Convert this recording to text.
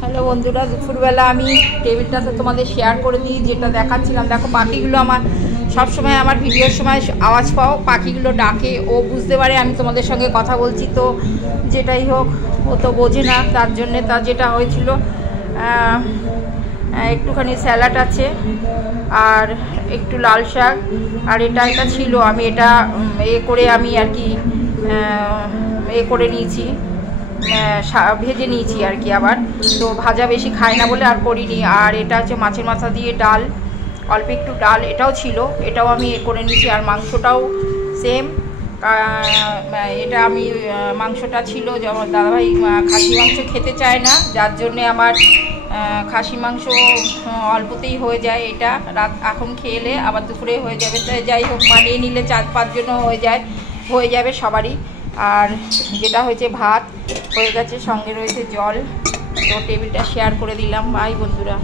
Hello বন্ধুরা, দুপুরবেলা আমি টেবিলটা তো তোমাদের শেয়ার করে দিই, যেটা দেখাচ্ছিলাম। দেখো পাখিগুলো আমার সবসময় আমার ভিডিওর সময় আওয়াজ পাও, পাখিগুলো ডাকে, ও বুঝতে পারে আমি তোমাদের সঙ্গে কথা বলছি। তো যেটাই হোক, ও তো বোঝে না, তার জন্যে তা যেটা হয়েছিল, একটুখানি স্যালাড আছে আর একটু লাল শাক, আর এটা ছিল, আমি এটা করে আমি আর কি করে নিয়েছি, ভেজে নিয়েছি আর কি। আবার তো ভাজা বেশি খায় না বলে আর করিনি। আর এটা হচ্ছে মাছের মাথা দিয়ে ডাল, অল্প একটু ডাল এটাও ছিল, এটাও আমি করে নিয়েছি। আর মাংসটাও সেম, এটা আমি মাংসটা ছিল, যেমন দাদাভাই খাসি মাংস খেতে চায় না, যার জন্যে আমার খাসি মাংস অল্পতেই হয়ে যায়। এটা রাত এখন খেলে আবার দুপুরে হয়ে যাবে, তাই যাই হোক বানিয়ে নিলে 4-5 জনও হয়ে যাবে সবারই। আর যেটা হয়েছে, ভাত হয়ে গেছে, সঙ্গে রয়েছে জল। তো টেবিলটা শেয়ার করে দিলাম। বাই বন্ধুরা।